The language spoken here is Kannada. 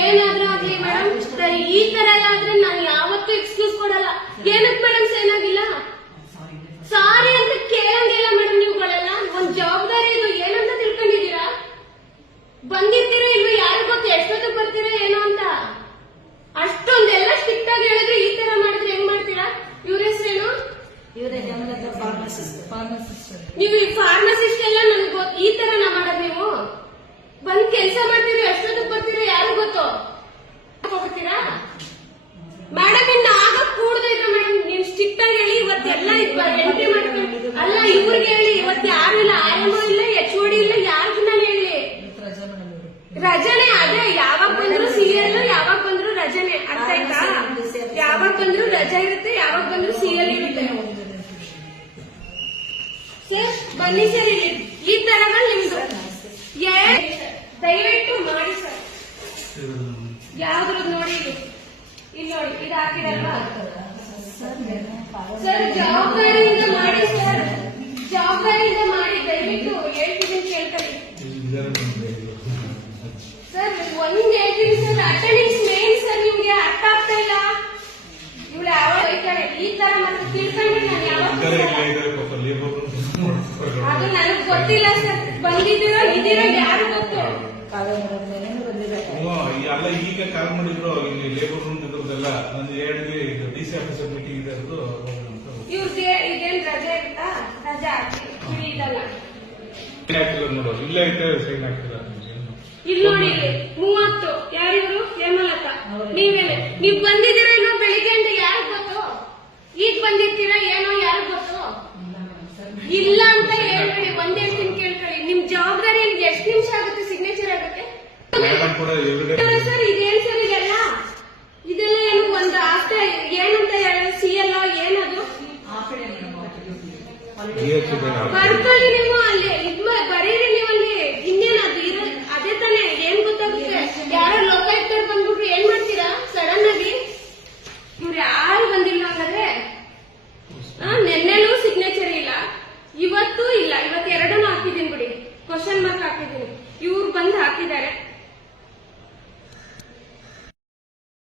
ಏನಾದ್ರೂ ಆಗ್ಲಿ ಮೇಡಮ್, ಈ ತರ ಎಲ್ಲ ಆದ್ರೆ ನಾನು ಯಾವತ್ತೂ ಎಕ್ಸ್ಕ್ಯೂಸ್ ಕೊಡಲ್ಲ. ಏನಕ್ಕೆ ಮೇಡಮ್ ಸೈನ್ ಆಗಿಲ್ಲ? ಸಾರಿ ಅಂತ ಕೇಳಂಗಿಲ್ಲ ಮೇಡಮ್. ನೀವುಗಳೆಲ್ಲ ಒಂದ್ ಜವಾಬ್ದಾರಿ ಇದು ಏನಂತ ತಿಳ್ಕೊಂಡಿದ್ದೀರಾ? ಬಂದಿರ್ತೀರಾ ಇಲ್ವೋ ಯಾರು ಗೊತ್ತು, ಎಷ್ಟೊತ್ತಿಗೆ ಬರ್ತೀರಾ ಏನೋ ಅಂತ. ಅಷ್ಟೊಂದೆಲ್ಲ ಸ್ಟ್ರಿಕ್ಟ್ ಆಗಿ ಹೇಳಿದ್ರೆ ಈ ತರ ಮಾಡಿದ್ರೆ ಹೆಂಗ್ ಮಾಡ್ತೀರಾ? ಇವ್ರ ಹೆಸರೇನು? ನೀವು ಈ ಫಾರ್ಮಸಿಸ್ಟ್ ಎಲ್ಲ ನನ್ಗೆ ಗೊತ್ತು. ಈ ತರ ನಾ ಮಾಡೋದು? ನೀವು ಬಂದ್ ಕೆಲಸ ಮಾಡ್ತೀರಿ, ಎಷ್ಟೊತ್ತಿಗೆ ಬರ್ತೀರಾ ಯಾರು ಗೊತ್ತು? ಹೋಗ್ತೀರಾ ಮೇಡಮ್? ಇನ್ನು ಆಗ ಕೂಡ್ದಿದ್ರ ಮೇಡಮ್, ನೀವು ಸ್ಟ್ರಿಕ್ಟ್ ಆಗಿ ಹೇಳಿ ಇವತ್ತೆಲ್ಲ ಎಂಟ್ರಿ ಮಾಡ್ಕೊಂಡು. ಅಲ್ಲ ಇವ್ರಿಗೆ ಹೇಳಿ, ಇವತ್ತು ಯಾರು ಇಲ್ಲ, ಆರ್ಎಂಒ ಇಲ್ಲ, HOD ಇಲ್ಲ, ಯಾರಿಗೂ ನಾನು ಹೇಳಿ ರಜನೆ. ಅದೇ ಯಾವಾಗ ಬಂದ್ರು CL, ಯಾವಾಗ ಬಂದ್ರು ರಜನೆ. ಅರ್ಥ ಆಯ್ತಾ? ಯಾವಾಗ ಬಂದ್ರು ರಜೆ ಇರುತ್ತೆ, ಯಾವಾಗ ಬಂದ್ರು CL ಇರುತ್ತೆ. ಸರ್ ಬನ್ನಿ ಸರ್, ಇಲ್ಲಿ ಈ ತರನ ನಿಮ್ದು ದಯವಿಟ್ಟು ಮಾಡಿ ಸರ್. ಯಾವ್ದ್ರದ್ದು ನೋಡಿ, ಇಲ್ಲಿ ನೋಡಿ, ಇದು ಹಾಕಿರಲ್ವಾ ಸರ್? ಜವಾಬ್ದಾರಿಯಿಂದ ಮಾಡಿ ಸರ್, ಜವಾಬ್ದಾರಿಯಿಂದ ಮಾಡಿ. ದಯವಿಟ್ಟು ಹೇಳ್ತಿದ್ದೀನಿ ಕೇಳ್ಕೊಳ್ಳಿ ಸರ್. ಒಂದ್ ಹೇಳ್ತೀನಿ ಸರ್, ಅಟೆಂಡೆನ್ಸ್ ಮೇನ್ ಸರ್. ನಿಮ್ಗೆ ಅರ್ಥ ಆಗ್ತಾ ಇಲ್ಲ. ಇವಳು ಯಾವಾಗ ಹೋಯ್ತಾಳೆ ಈ ತರ ಮತ್ತೆ ತಿಳ್ಕೊಂಡ್ರೆ ನಾನು ಯಾವಾಗ? ಅದು ನನಗ್ ಗೊತ್ತಿಲ್ಲ ಸರ್. ಬಂದಿದ್ದೀರೋ ಇದೀರೋ ಯಾರು ಗೊತ್ತು? ಅಲ್ಲ ಈಗ ಕಾಲ್ ಮಾಡಿದ್ರು, ಇಲ್ಲಿ ಲೇಬರ್ ರೂಮ್ ಇದ್ರದೆಲ್ಲ ನಂದು ಹೇಳಿದ್ವಿ. DC ಆಫೀಸರ್ ಮೀಟಿಂಗ್ ಇದೆ, ಇವ್ರದ್ದು ಇದೇನ್ ರಜೆ ಇರುತ್ತಾ? ರಜೆ ಹಾಕಿ ಇದಲ್ಲ ನೋಡು, ಇಲ್ಲೇ ಐತೆ ಸೈನ್ ಹಾಕ್ತಿಲ್ಲ. ಇಲ್ಲಿ ನೋಡಿ, 30 ಯಾರಿವರು? ಹೇಮಲತಾ. ನೀವೇನೆ ನೀವ್ ಬಂದಿದ್ದೀರಾ ಇಲ್ಲೋ? ಬೆಳಿಗ್ಗೆ ಅಂತ ಯಾರು ಗೊತ್ತು? ಈಗ ಬಂದಿರ್ತೀರಾ ಏನೋ ಯಾರು ಗೊತ್ತು? ಇಲ್ಲ ಅಂತ ಹೇಳ್ಬೇಡಿ. ಒಂದ್ ಹೇಳ್ತೀನಿ ಕೇಳ್ಕೊಳ್ಳಿ. ನಿಮ್ ಜವಾಬ್ದಾರಿ ನಿಮ್ಗೆ ಎಷ್ಟು ನಿಮಿಷ ಆಗುತ್ತೆ ಸಿಗ್ನೇಚರ್ ಆಗುತ್ತೆ ಸರ್? ಇದೇನ್ ಸರ್ ಇದೆಲ್ಲ? ಇದೆಲ್ಲ ಏನು ಒಂದು ಆಸ್ತಿ ಏನಂತ CL ಏನದು? ಬರ್ಕೊಳ್ಳಿ ನೀವು ಅಲ್ಲಿ, ಬರೀರಿ ನೀವು ಅಲ್ಲಿ. ಇನ್ನೇನದು ಇರೋ ಅದೇ ತಾನೇ. ಏನ್ ಗೊತ್ತಾಗುತ್ತೆ? ಯಾರೋ ಲೋಕಾಯುಕ್ತರು ಬಂದ್ಬಿಟ್ರು ಏನ್ ಮಾಡ್ತೀರಾ ಸಡನ್ ಆಗಿ? ಇವ್ರು ಯಾರು ಬಂದಿಲ್ಲ ಹಂಗಾದ್ರೆ? ನೆನ್ನೆನೂ ಸಿಗ್ನೇಚರ್ ಇಲ್ಲ, ಇವತ್ತು ಇಲ್ಲ. ಇವತ್ತು ಎರಡನ್ನೂ ಹಾಕಿದೀನಿ ಬಿಡಿ, ಕ್ವಶನ್ ಮಾರ್ಕ್ ಹಾಕಿದೀನಿ. ಇವ್ರು ಬಂದು ಹಾಕಿದ್ದಾರೆ.